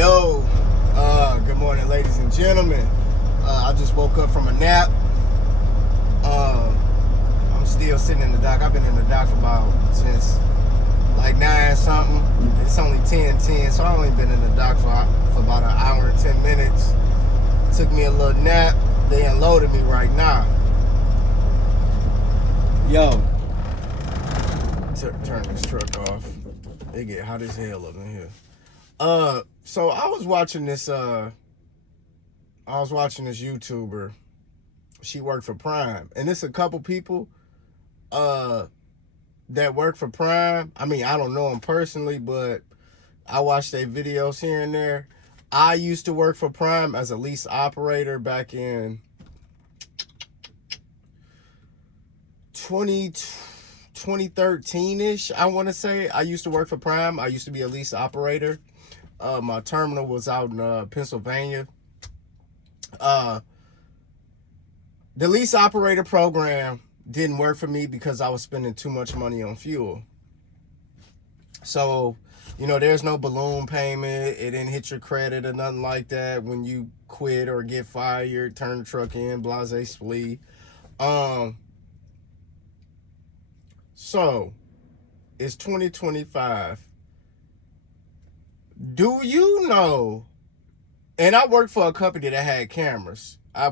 Yo, good morning, ladies and gentlemen. I just woke up from a nap. I'm still sitting in the dock. I've been in the dock since like 9 something. It's only 10:10, so I've only been in the dock for about an hour and 10 minutes. Took me a little nap. They unloaded me right now. Yo, turn this truck off. It get hot as hell up in here. So I was watching this YouTuber. She worked for Prime, and it's a couple people that work for Prime. I mean, I don't know them personally, but I watch their videos here and there. I used to work for Prime as a lease operator back in 2013-ish, I want to say. I used to work for Prime. I used to be a lease operator. My terminal was out in Pennsylvania. The lease operator program didn't work for me because I was spending too much money on fuel. So, there's no balloon payment. It didn't hit your credit or nothing like that when you quit or get fired, turn the truck in, blase splee. So, it's 2025. Do you know? And I worked for a company that had cameras. I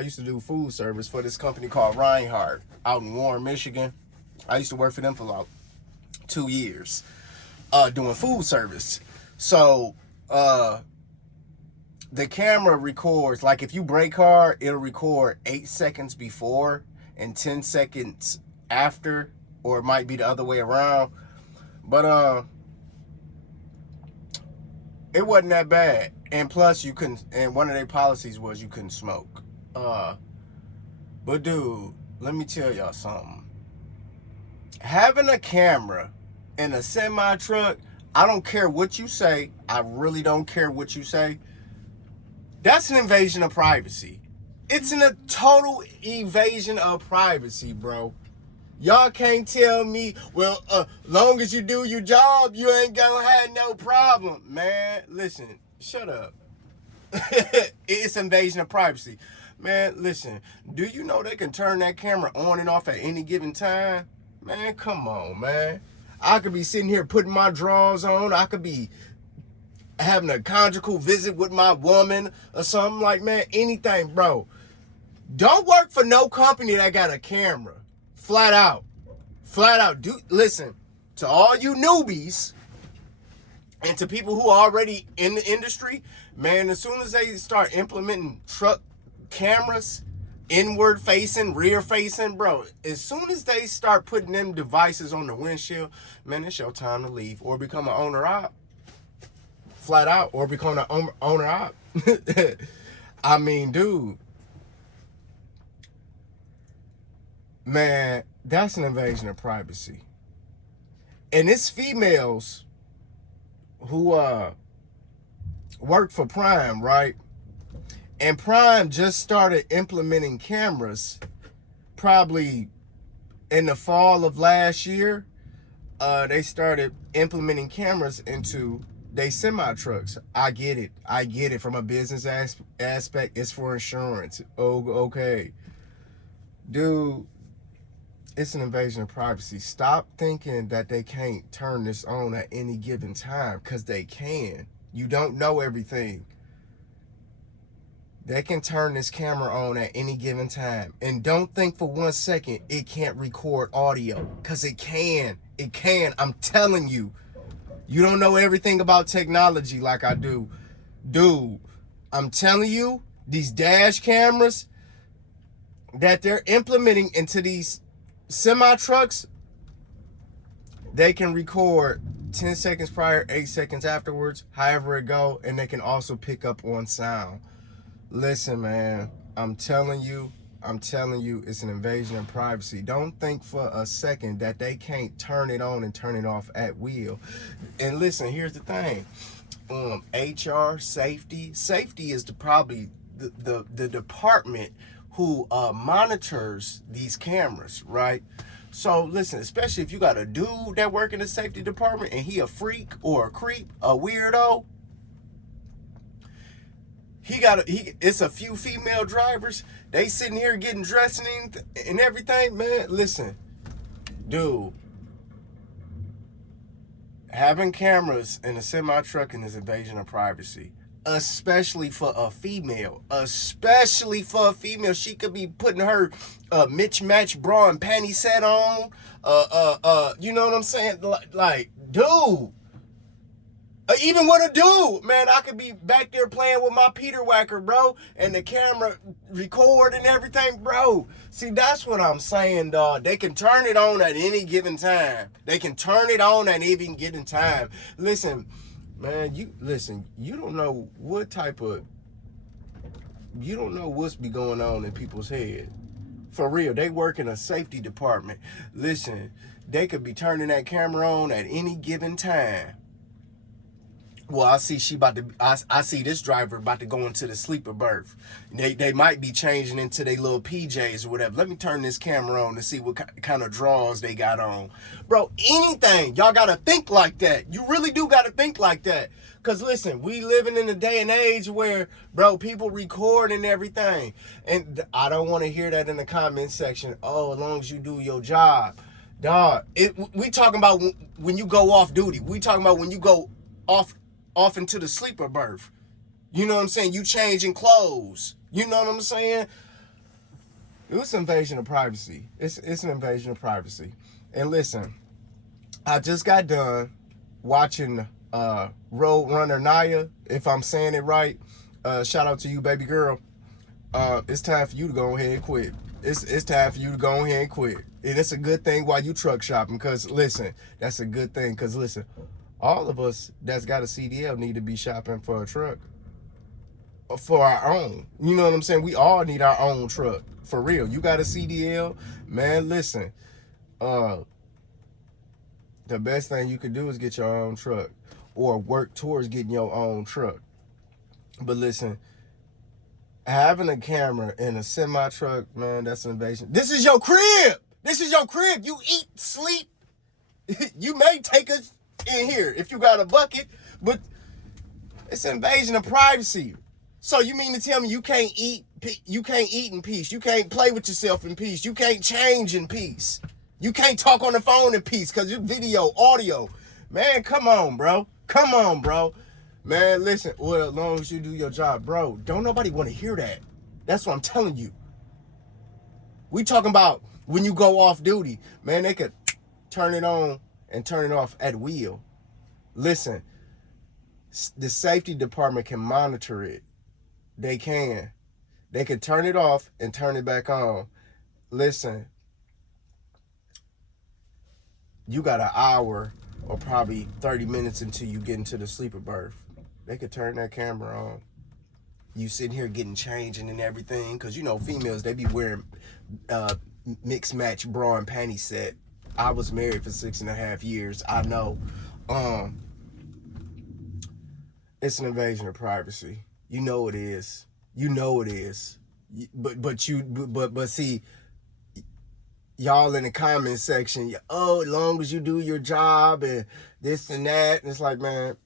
used to do food service for this company called Reinhardt out in Warren, Michigan. I used to work for them for about 2 years doing food service. So the camera records, like if you brake hard, it'll record 8 seconds before and 10 seconds after, or it might be the other way around. But it wasn't that bad. And plus and one of their policies was you couldn't smoke. But dude, let me tell y'all something. Having a camera in a semi truck, I don't care what you say. I really don't care what you say. That's an invasion of privacy. It's a total invasion of privacy, bro. Y'all can't tell me, well, long as you do your job, you ain't gonna have no problem. Man, listen, shut up. It's invasion of privacy. Man, listen, do you know they can turn that camera on and off at any given time? Man, come on, man. I could be sitting here putting my drawers on. I could be having a conjugal visit with my woman or something like, man, anything, bro. Don't work for no company that got a camera. Flat out. Listen, to all you newbies and to people who are already in the industry, man, as soon as they start implementing truck cameras, inward facing, rear facing, bro, as soon as they start putting them devices on the windshield, man, it's your time to leave or become an owner op. Flat out, or become an owner op. I mean, dude. Man, that's an invasion of privacy. And it's females who work for Prime, right? And Prime just started implementing cameras probably in the fall of last year. They started implementing cameras into they semi trucks. I get it from a business aspect. It's for insurance. Oh, okay. Dude, it's an invasion of privacy. Stop thinking that they can't turn this on at any given time, because they can. You don't know everything. They can turn this camera on at any given time. And don't think for 1 second it can't record audio, because it can. It can. I'm telling you. You don't know everything about technology like I do. Dude, I'm telling you, these dash cameras that they're implementing into these semi trucks, they can record 10 seconds prior, 8 seconds afterwards, however it go, and they can also pick up on sound. Listen, man, I'm telling you, it's an invasion of privacy. Don't think for a second that they can't turn it on and turn it off at will. And listen, here's the thing. HR, safety is probably the department who monitors these cameras, right? So listen, especially if you got a dude that work in the safety department and he a freak or a creep, a weirdo, it's a few female drivers. They sitting here getting dressed and everything, man. Listen, dude, having cameras in a semi truck is invasion of privacy. Especially for a female. Especially for a female. She could be putting her mismatched bra and panty set on. You know what I'm saying? Like, dude. Even with a dude, man, I could be back there playing with my Peter Whacker, bro, and the camera record and everything, bro. See, that's what I'm saying, dog. They can turn it on at any given time. They can turn it on at any given time. Listen, man, you don't know you don't know what's be going on in people's head. For real, they work in a safety department. Listen, they could be turning that camera on at any given time. Well, I see I see this driver about to go into the sleeper berth. They might be changing into their little PJs or whatever. Let me turn this camera on to see what kind of drawers they got on. Bro, anything. Y'all got to think like that. You really do got to think like that. Because listen, we living in a day and age where, bro, people record and everything. And I don't want to hear that in the comment section. Oh, as long as you do your job. Dog, we talking about when you go off duty. We talking about when you go off into the sleeper berth. You know what I'm saying? You changing clothes. You know what I'm saying? It's an invasion of privacy. It's an invasion of privacy. And listen, I just got done watching Road Runner Naya, if I'm saying it right. Shout out to you, baby girl. It's time for you to go ahead and quit. It's time for you to go ahead and quit. And it's a good thing while you truck shopping, because listen, that's a good thing. Because listen, all of us that's got a CDL need to be shopping for a truck for our own. You know what I'm saying? We all need our own truck. For real. You got a CDL, man, listen. The best thing you could do is get your own truck or work towards getting your own truck. But listen, having a camera in a semi truck, man, that's an invasion. This is your crib. This is your crib. You eat, sleep. You may take a in here if you got a bucket, but it's an invasion of privacy. So you mean to tell me you can't eat in peace, you can't play with yourself in peace, you can't change in peace, you can't talk on the phone in peace because your video, audio, man, come on, bro, man, listen, well, as long as you do your job, bro, don't nobody want to hear that. That's what I'm telling you. We talking about when you go off duty, man, they could turn it on and turn it off at will. Listen, the safety department can monitor it. They can turn it off and turn it back on. Listen, you got an hour or probably 30 minutes until you get into the sleeper berth. They could turn that camera on. You sitting here getting changing and everything, because you know females, they be wearing mixed match bra and panty set. I was married for 6.5 years. I know. It's an invasion of privacy. You know it is. But see, y'all in the comment section, oh, as long as you do your job and this and that, and it's like, man,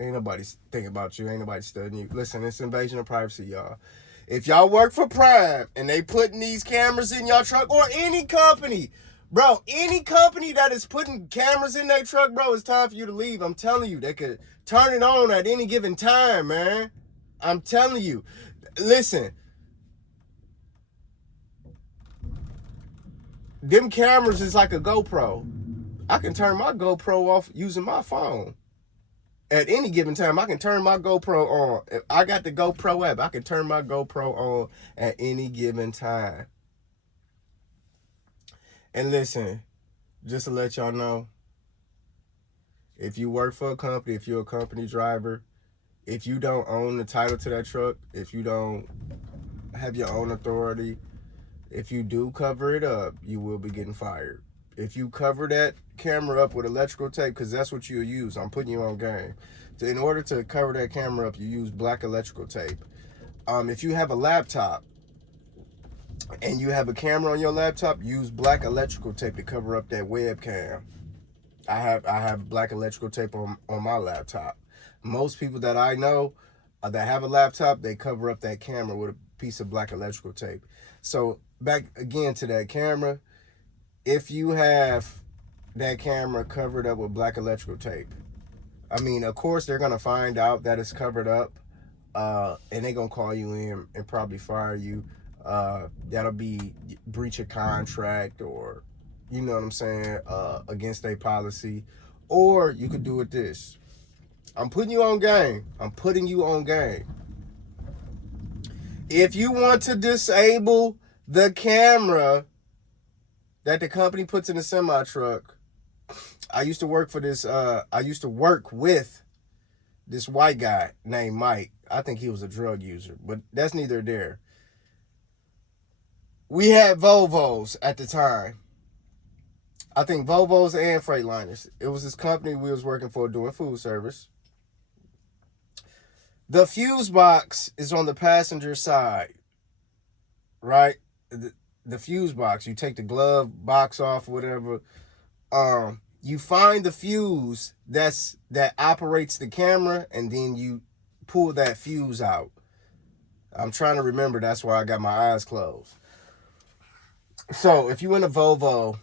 ain't nobody thinking about you. Ain't nobody studying you. Listen, it's invasion of privacy, y'all. If y'all work for Prime and they putting these cameras in your truck, or any company, bro, any company that is putting cameras in their truck, bro, it's time for you to leave. I'm telling you, they could turn it on at any given time, man. I'm telling you. Listen, them cameras is like a GoPro. I can turn my GoPro off using my phone. At any given time, I can turn my GoPro on. If I got the GoPro app, I can turn my GoPro on at any given time. And listen, just to let y'all know, if you work for a company, if you're a company driver, if you don't own the title to that truck, if you don't have your own authority, if you do cover it up, you will be getting fired. If you cover that camera up with electrical tape, because that's what you'll use, I'm putting you on game. So in order to cover that camera up, you use black electrical tape. If you have a laptop and you have a camera on your laptop, use black electrical tape to cover up that webcam. I have black electrical tape on my laptop. Most people that I know that have a laptop, they cover up that camera with a piece of black electrical tape. So back again to that camera, if you have that camera covered up with black electrical tape, I mean, of course they're gonna find out that it's covered up, and they're gonna call you in and probably fire you. That'll be breach of contract, or you know what I'm saying, against a policy. Or you could do it this. I'm putting you on game. I'm putting you on game. If you want to disable the camera that the company puts in the semi truck, I used to work for this. I used to work with this white guy named Mike. I think he was a drug user, but that's neither there. We had Volvos at the time. I think Volvos and Freightliners. It was this company we was working for doing food service. The fuse box is on the passenger side, right? The fuse box. You take the glove box off, whatever. You find the fuse that operates the camera, and then you pull that fuse out. I'm trying to remember. That's why I got my eyes closed. So if you in a Volvo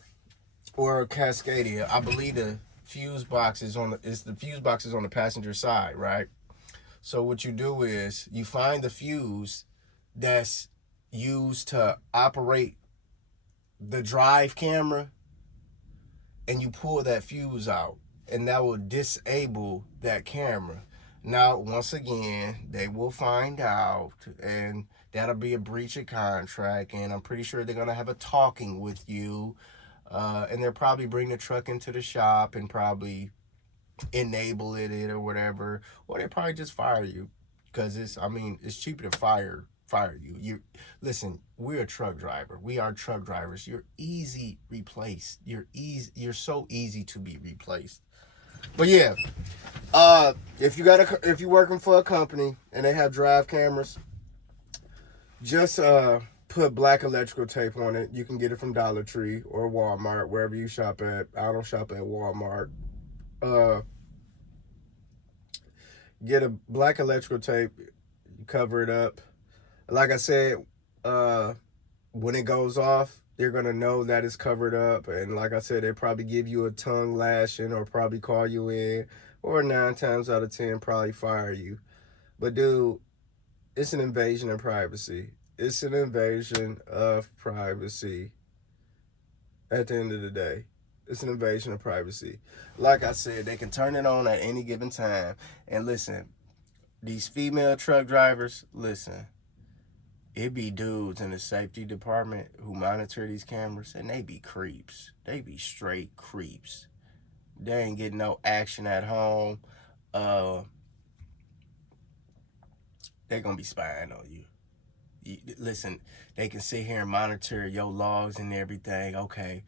or a Cascadia, I believe the fuse box is on the passenger side, right? So what you do is you find the fuse that's used to operate the drive camera, and you pull that fuse out, and that will disable that camera. Now, once again, they will find out, and that'll be a breach of contract, and I'm pretty sure they're going to have a talking with you, and they'll probably bring the truck into the shop and probably enable it or whatever, or they probably just fire you, because it's cheaper to fire you. Listen, we're a truck driver. We are truck drivers. You're easy replaced. You're so easy to be replaced. But yeah, if you're working for a company and they have drive cameras, just put black electrical tape on it. You can get it from Dollar Tree or Walmart, wherever you shop at. I don't shop at Walmart. Get a black electrical tape, cover it up. Like I said, when it goes off, they're gonna know that it's covered up, and like I said, they probably give you a tongue lashing or probably call you in, or 9 times out of 10 probably fire you. But dude, it's an invasion of privacy. It's an invasion of privacy. At the end of the day, it's an invasion of privacy. Like I said, they can turn it on at any given time. And listen, these female truck drivers, listen, it be dudes in the safety department who monitor these cameras, and they be creeps. They be straight creeps. They ain't getting no action at home. They're gonna be spying on you. Listen, they can sit here and monitor your logs and everything. Okay,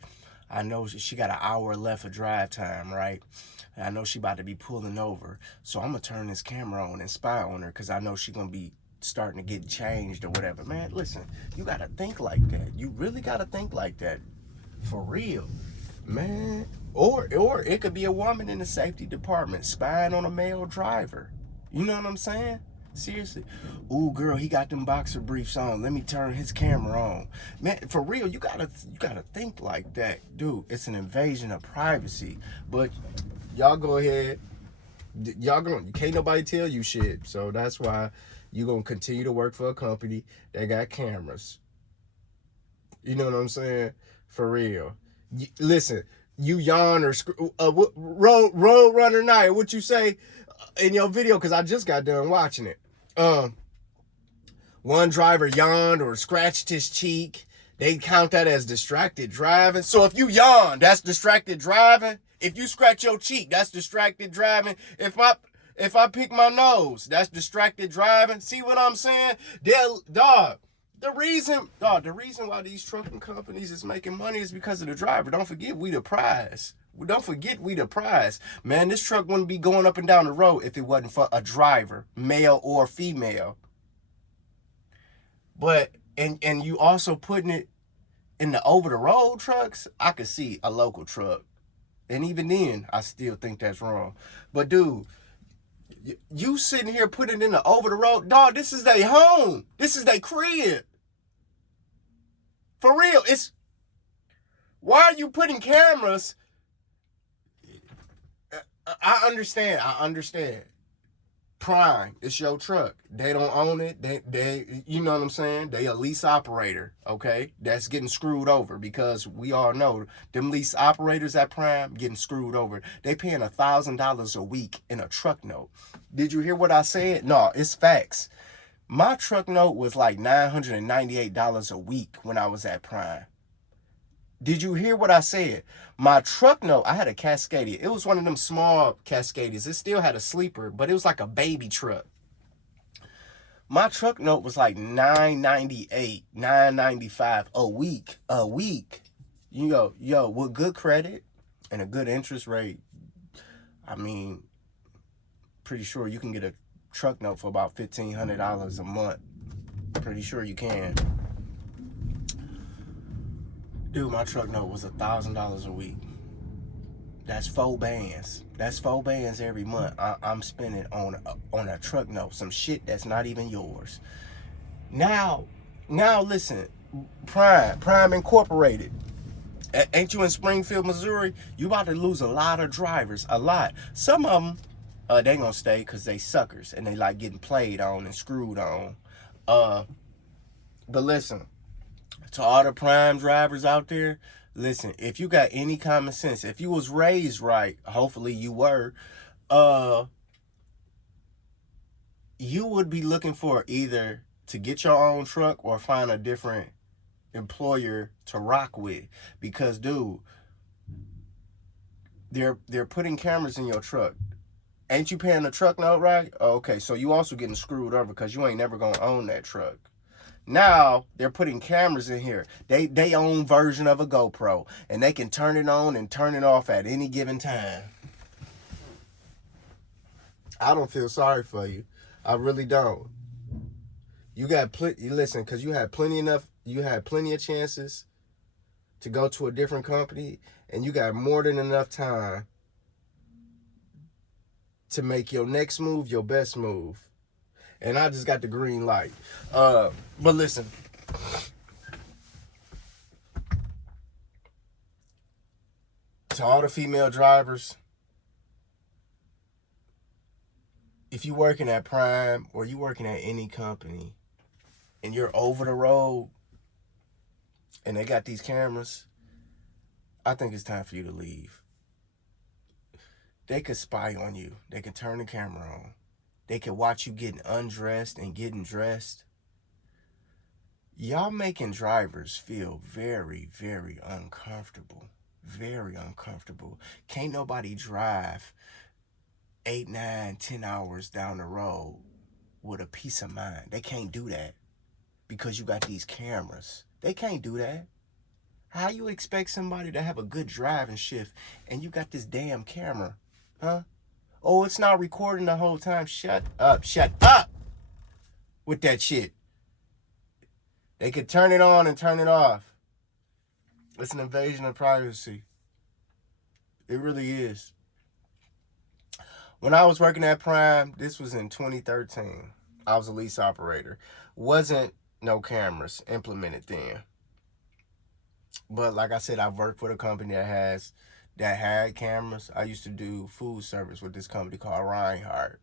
I know she got an hour left of drive time, right? I know she about to be pulling over, so I'm gonna turn this camera on and spy on her, because I know she gonna be starting to get changed or whatever. Man, listen, you gotta think like that. You really gotta think like that, for real, man. Or it could be a woman in the safety department spying on a male driver. You know what I'm saying? Seriously. Ooh, girl, he got them boxer briefs on. Let me turn his camera on. Man, for real, you gotta think like that, dude. It's an invasion of privacy. But y'all go ahead. Can't nobody tell you shit. So that's why you're gonna continue to work for a company that got cameras. You know what I'm saying? For real. Listen, you yawn or road runner night. What you say in your video? Because I just got done watching it. One driver yawned or scratched his cheek. They count that as distracted driving. So if you yawn, that's distracted driving. If you scratch your cheek, that's distracted driving. If I pick my nose, that's distracted driving. See what I'm saying? The reason why these trucking companies is making money is because of the driver. Don't forget, we the prize. Don't forget, we the prize. Man, this truck wouldn't be going up and down the road if it wasn't for a driver, male or female. But and you also putting it in the over the road trucks, I could see a local truck. And even then, I still think that's wrong. But dude, you sitting here putting it in the over the road, dog, this is their home. This is their crib. For real, why are you putting cameras? I understand. Prime, it's your truck. They don't own it. They you know what I'm saying? They a lease operator, okay? That's getting screwed over because we all know them lease operators at Prime getting screwed over. They paying $1,000 a week in a truck note. Did you hear what I said? No, it's facts. My truck note was like $998 a week when I was at Prime. Did you hear what I said? My truck note, I had a Cascadia. It was one of them small Cascadias. It still had a sleeper, but it was like a baby truck. My truck note was like $998, $995 a week. A week. Yo, with good credit and a good interest rate, I mean, pretty sure you can get a truck note for about $1,500 a month. Pretty sure you can. Dude, my truck note was $1,000 a week. That's 4 bands. That's 4 bands every month I'm spending on a truck note. Some shit that's not even yours. Now listen, Prime Incorporated. Ain't you in Springfield, Missouri? You about to lose a lot of drivers, a lot. Some of them, they gonna stay because they suckers and they like getting played on and screwed on. But listen, to all the Prime drivers out there, listen, if you got any common sense, if you was raised right, hopefully you were, you would be looking for either to get your own truck or find a different employer to rock with. Because, dude, they're putting cameras in your truck. Ain't you paying the truck note, right? Okay, so you also getting screwed over because you ain't never gonna own that truck. Now they're putting cameras in here. They own version of a GoPro, and they can turn it on and turn it off at any given time. I don't feel sorry for you. I really don't. You listen, because you had plenty of chances to go to a different company, and you got more than enough time to make your next move your best move. And I just got the green light. But listen. To all the female drivers, if you working at Prime or you working at any company and you're over the road and they got these cameras, I think it's time for you to leave. They could spy on you. They can turn the camera on. They can watch you getting undressed and getting dressed. Y'all making drivers feel very, very uncomfortable. Very uncomfortable. Can't nobody drive 8, 9, 10 hours down the road with a peace of mind. They can't do that because you got these cameras. They can't do that. How you expect somebody to have a good driving shift and you got this damn camera? Huh? Oh, it's not recording the whole time. Shut up with that shit. They could turn it on and turn it off. It's an invasion of privacy. It really is. When I was working at Prime, this was in 2013. I was a lease operator. Wasn't no cameras implemented then. But like I said, I've worked for a company that had cameras. I used to do food service with this company called Reinhardt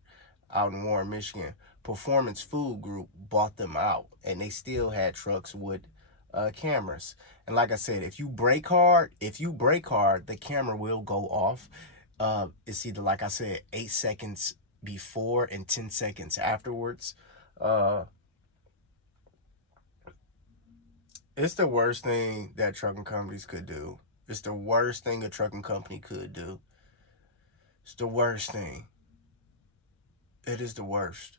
out in Warren, Michigan. Performance Food Group bought them out, and they still had trucks with cameras. And like I said, if you brake hard, the camera will go off. It's either, like I said, 8 seconds before and 10 seconds afterwards. It's the worst thing that trucking companies could do. It's the worst thing a trucking company could do. It's the worst thing. It is the worst.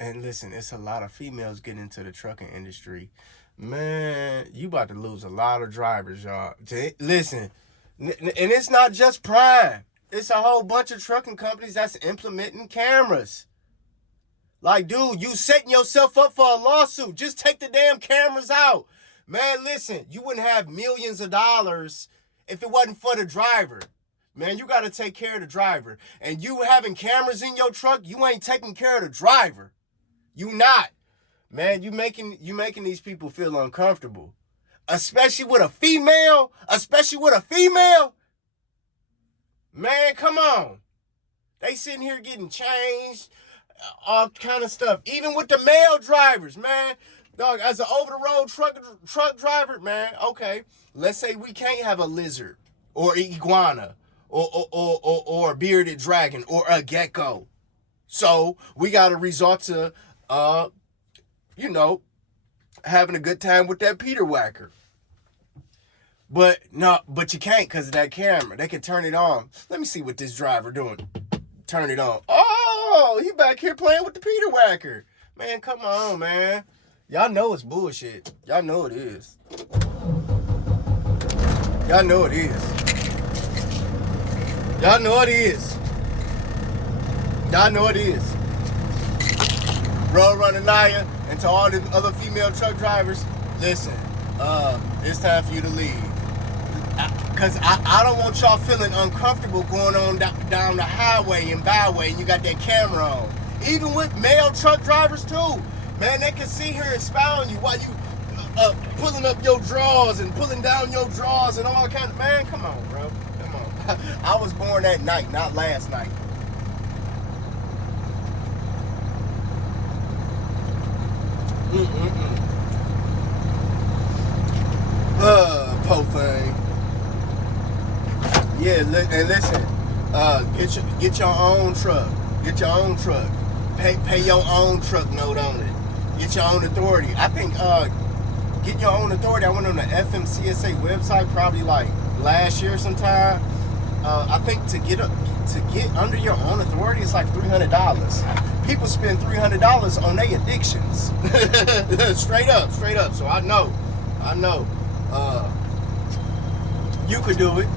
And listen, it's a lot of females getting into the trucking industry. Man, you about to lose a lot of drivers, y'all. Listen, and it's not just Prime. It's a whole bunch of trucking companies that's implementing cameras. Like, dude, you setting yourself up for a lawsuit. Just take the damn cameras out. Man, listen, you wouldn't have millions of dollars if it wasn't for the driver. Man, you got to take care of the driver. And you having cameras in your truck, you ain't taking care of the driver. You not. Man, you making these people feel uncomfortable. Especially with a female. Man, come on. They sitting here getting changed. All kind of stuff. Even with the male drivers, man. Dog, as an over-the-road truck driver, man, okay. Let's say we can't have a lizard or iguana or a bearded dragon or a gecko. So we got to resort to, having a good time with that Peter Whacker. But you can't because of that camera. They can turn it on. Let me see what this driver doing. Turn it on. Oh, he back here playing with the Peter Whacker. Man, come on, man. Y'all know it's bullshit. Y'all know it is. Y'all know it is. Y'all know it is. Y'all know it is. Road Runner Naya, and to all the other female truck drivers, listen, it's time for you to leave. Because I don't want y'all feeling uncomfortable going on down the highway and byway and you got that camera on. Even with male truck drivers too. Man, they can sit here and spy on you while you pulling up your drawers and pulling down your drawers and all kind of... Man, come on, bro. Come on. I was born that night, not last night. Po thing. Yeah, and listen, get your own truck. Get your own truck. Pay your own truck note on it. Get your own authority. I think get your own authority. I went on the FMCSA website probably like last year sometime. I think to get under your own authority, it's like $300. People spend $300 on their addictions. straight up. So I know. You could do it.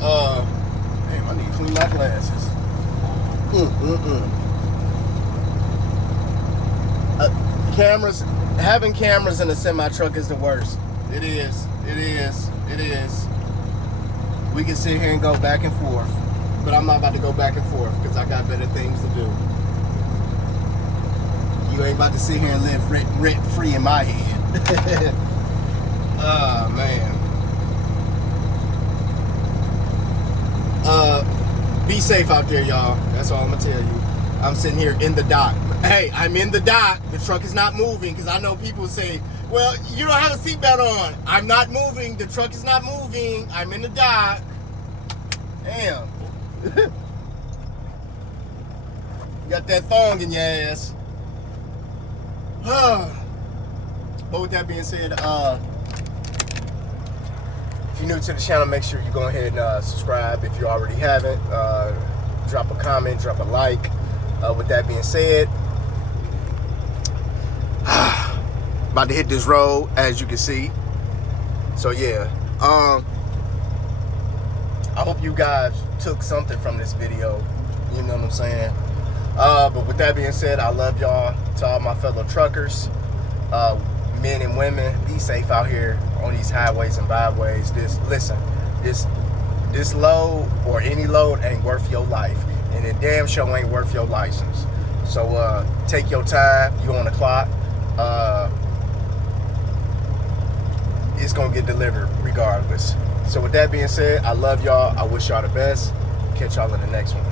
Damn, I need to clean my glasses. Having cameras in a semi-truck is the worst. It is. We can sit here and go back and forth, but I'm not about to go back and forth because I got better things to do. You ain't about to sit here and live rent-free in my head. Oh, man. Be safe out there, y'all. That's all I'm gonna tell you. I'm sitting here in the dock. Hey, I'm in the dock. The truck is not moving because I know people say, well, you don't have a seatbelt on. I'm not moving. The truck is not moving. I'm in the dock. Damn. You got that thong in your ass. But with that being said, if you're new to the channel, make sure you go ahead and subscribe if you already haven't. Drop a comment, drop a like. With that being said, about to hit this road, as you can see. So yeah, I hope you guys took something from this video. You know what I'm saying? But with that being said, I love y'all. To all my fellow truckers, men and women, be safe out here on these highways and byways. This load or any load ain't worth your life, and it damn sure ain't worth your license. So take your time. You on the clock. It's gonna get delivered regardless. So with that being said, I love y'all. I wish y'all the best. Catch y'all in the next one.